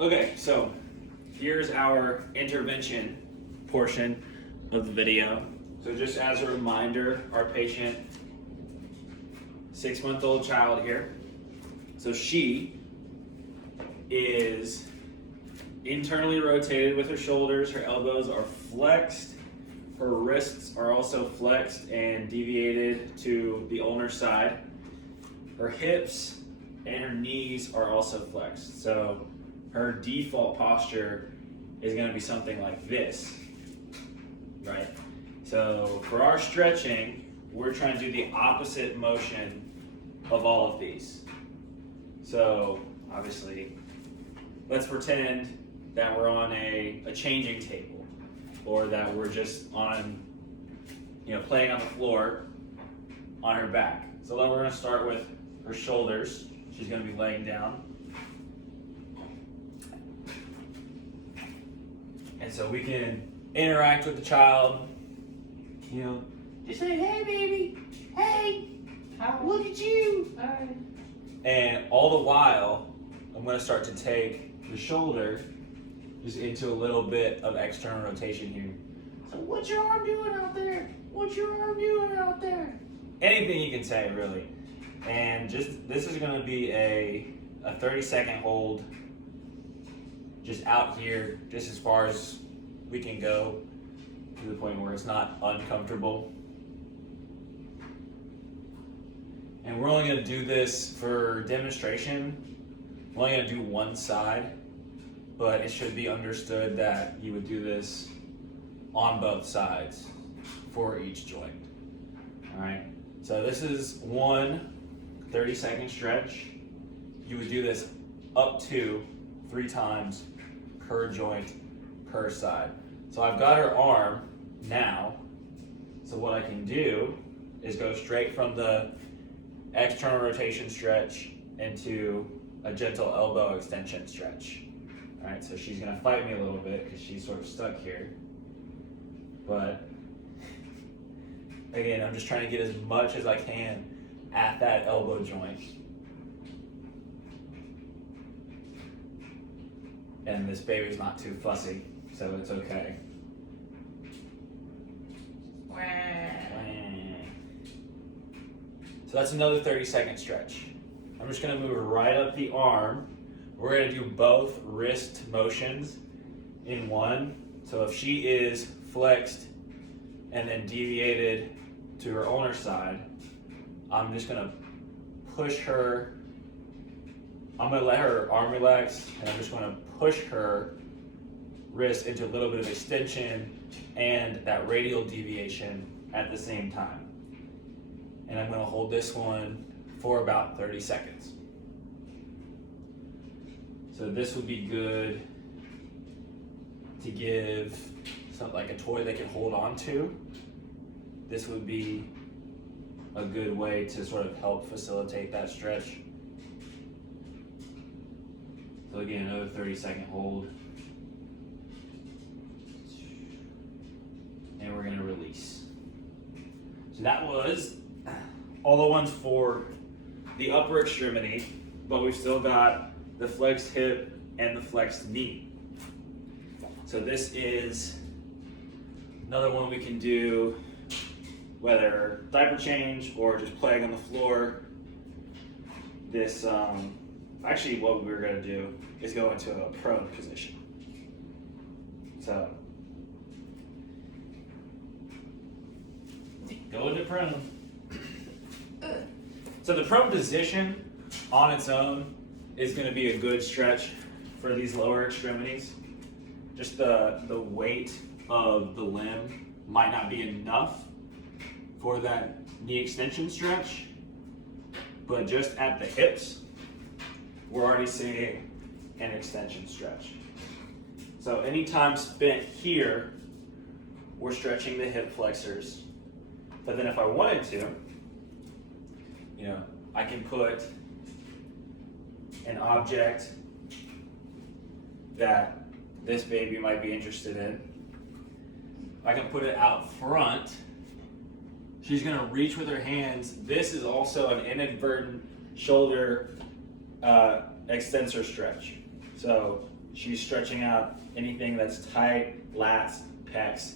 Okay, so here's our intervention portion of the video. So just as a reminder, our patient, 6-month-old child here. So she is internally rotated with her shoulders, her elbows are flexed, her wrists are also flexed and deviated to the ulnar side. Her hips and her knees are also flexed. So her default posture is going to be something like this, right? So for our stretching, we're trying to do the opposite motion of all of these. So obviously, let's pretend that we're on a changing table, or that we're just on, playing on the floor on her back. So then we're going to start with her shoulders. She's going to be laying down. And so we can interact with the child, just say, hey baby, hey, look at you. Hi. And all the while, I'm going to start to take the shoulder just into a little bit of external rotation here. So what's your arm doing out there? What's your arm doing out there? Anything you can say, really. And this is going to be a 30-second hold just out here, just as far as we can go, to the point where it's not uncomfortable. And we're only going to do this for demonstration. We're only going to do one side, but it should be understood that you would do this on both sides for each joint. All right, so this is one 30-second stretch. You would do this up to 3 times per joint, per side. So I've got her arm now, so what I can do is go straight from the external rotation stretch into a gentle elbow extension stretch. All right, so she's gonna fight me a little bit because she's sort of stuck here. But again, I'm just trying to get as much as I can at that elbow joint. And this baby's not too fussy, so it's okay. So that's another 30-second stretch. I'm just gonna move right up the arm. We're gonna do both wrist motions in one. So if she is flexed and then deviated to her ulnar side, I'm just gonna push her. I'm gonna let her arm relax, and I'm just gonna push her wrist into a little bit of extension and that radial deviation at the same time. And I'm gonna hold this one for about 30 seconds. So this would be good to give something like a toy they can hold on to. This would be a good way to sort of help facilitate that stretch. So again, another 30-second hold. And we're gonna release. So that was all the ones for the upper extremity, but we've still got the flexed hip and the flexed knee. So this is another one we can do, whether diaper change or just playing on the floor. This, actually what we're gonna do is go into a prone position. So, go into prone. So the prone position on its own is going to be a good stretch for these lower extremities. Just the weight of the limb might not be enough for that knee extension stretch, but just at the hips, we're already seeing an extension stretch. So anytime spent here, we're stretching the hip flexors. But then if I wanted to, I can put an object that this baby might be interested in. I can put it out front. She's gonna reach with her hands. This is also an inadvertent shoulder extensor stretch. So she's stretching out anything that's tight, lats, pecs,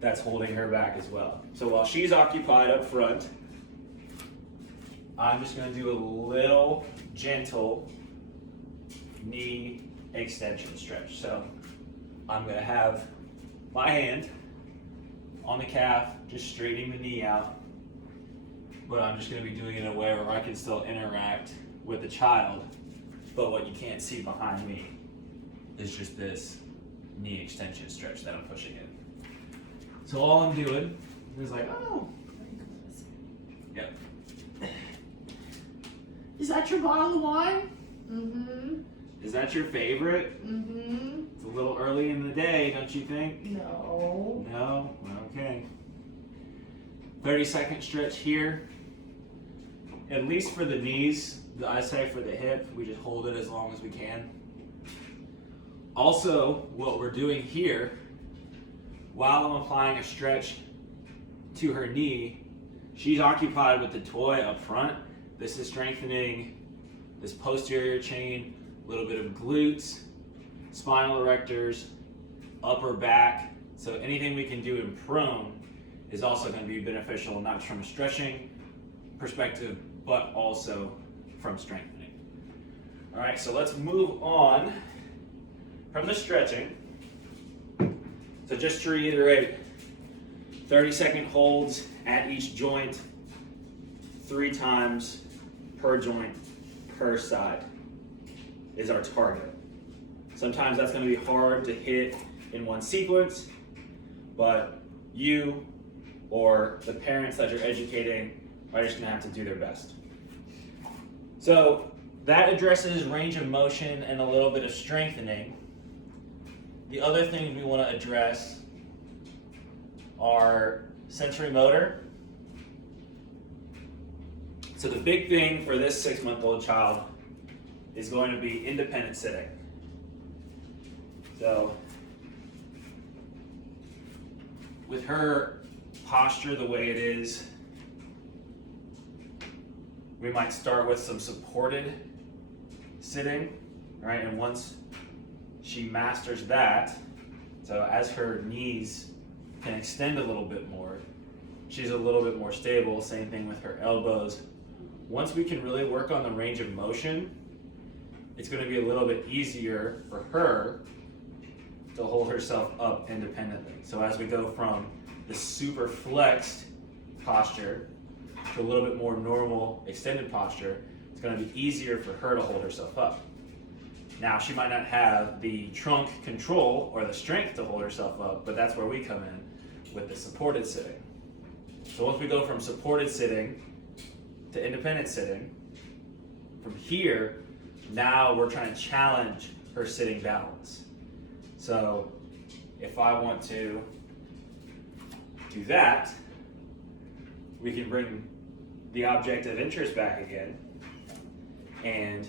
that's holding her back as well. So while she's occupied up front, I'm just going to do a little gentle knee extension stretch. So I'm going to have my hand on the calf, just straightening the knee out, but I'm just going to be doing it in a way where I can still interact with the child, but what you can't see behind me is just this knee extension stretch that I'm pushing in. So all I'm doing is like, oh, yep. Is that your bottle of wine? Mm-hmm. Is that your favorite? Mm-hmm. It's a little early in the day, don't you think? No. No? Okay. 30-second stretch here. At least for the knees, I say for the hip, we just hold it as long as we can. Also, what we're doing here, while I'm applying a stretch to her knee, she's occupied with the toy up front. This is strengthening this posterior chain, a little bit of glutes, spinal erectors, upper back. So anything we can do in prone is also going to be beneficial, not just from a stretching perspective, but also from strengthening. All right, so let's move on from the stretching. So just to reiterate, 30-second holds at each joint, 3 times per joint, per side is our target. Sometimes that's going to be hard to hit in one sequence, but you or the parents that you're educating are just going to have to do their best. So that addresses range of motion and a little bit of strengthening. The other things we want to address are sensory motor. So the big thing for this 6-month-old child is going to be independent sitting. So with her posture the way it is, we might start with some supported sitting, right? And once she masters that, so as her knees can extend a little bit more, she's a little bit more stable. Same thing with her elbows. Once we can really work on the range of motion, it's going to be a little bit easier for her to hold herself up independently. So as we go from the super flexed posture to a little bit more normal extended posture, it's going to be easier for her to hold herself up. Now, she might not have the trunk control or the strength to hold herself up, but that's where we come in with the supported sitting. So once we go from supported sitting to independent sitting, from here, now we're trying to challenge her sitting balance. So if I want to do that, we can bring the object of interest back again, and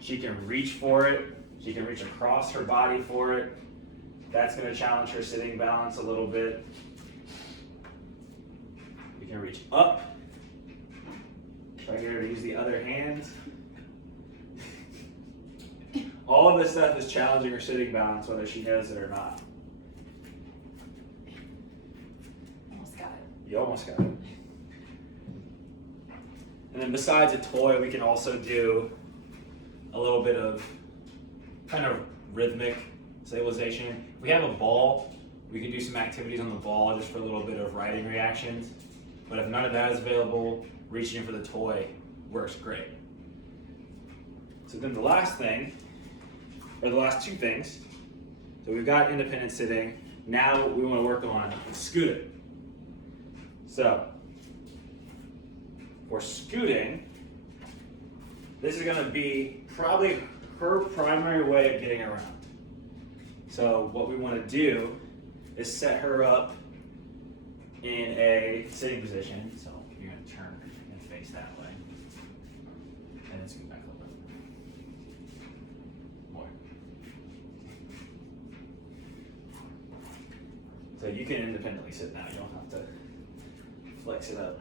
she can reach for it, she can reach across her body for it. That's going to challenge her sitting balance a little bit. We can reach up. Try to get her to use the other hand. All of this stuff is challenging her sitting balance, whether she knows it or not. Almost got it. You almost got it. And then besides a toy, we can also do a little bit of kind of rhythmic stabilization. If we have a ball, we can do some activities on the ball just for a little bit of riding reactions. But if none of that is available, reaching in for the toy works great. So then the last thing, or the last 2 things, so we've got independent sitting. Now we want to work on scooting. So for scooting, this is going to be probably her primary way of getting around. So what we want to do is set her up in a sitting position. So you're going to turn and face that way. And then scoot back a little bit. More. So you can independently sit now. You don't have to flex it up.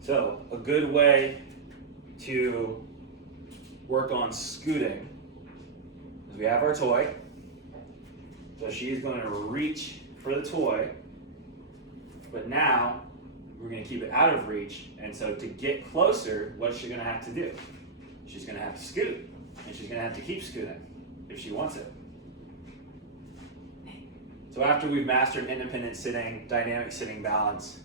So a good way to work on scooting is we have our toy. So she's going to reach for the toy, but now we're going to keep it out of reach. And so to get closer, what's she going to have to do? She's going to have to scoot, and she's going to have to keep scooting if she wants it. So after we've mastered independent sitting, dynamic sitting balance,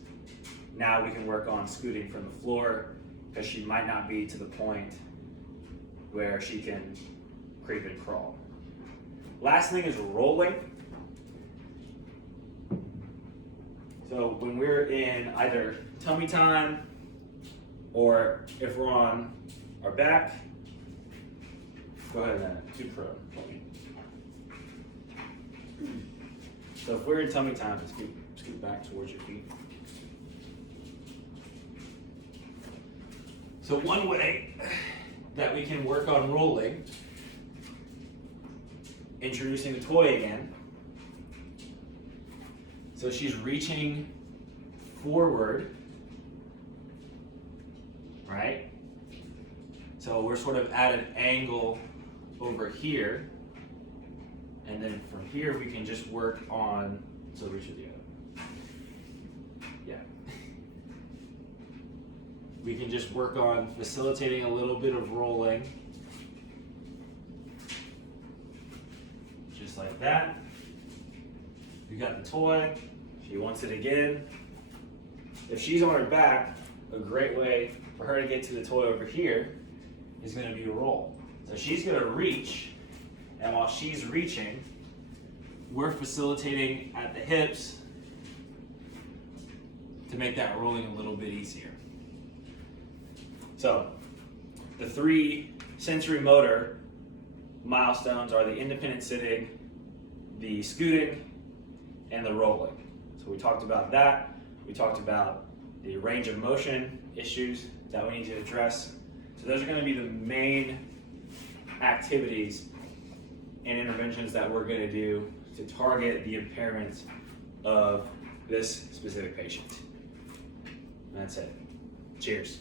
now we can work on scooting from the floor, because she might not be to the point where she can creep and crawl. Last thing is rolling. So when we're in either tummy time, or if we're on our back, go ahead and do prone. So if we're in tummy time, just scoot back towards your feet. So one way that we can work on rolling, introducing the toy again. So she's reaching forward, right? So we're sort of at an angle over here. And then from here, we can just work on, so reach with the other. Yeah. We can just work on facilitating a little bit of rolling. Just like that. You got the toy, she wants it again. If she's on her back, a great way for her to get to the toy over here is going to be a roll. So she's going to reach, and while she's reaching, we're facilitating at the hips to make that rolling a little bit easier. So the 3 sensory motor milestones are the independent sitting, the scooting, and the rolling. So we talked about that. We talked about the range of motion issues that we need to address. So those are going to be the main activities and interventions that we're going to do to target the impairment of this specific patient. And that's it. Cheers.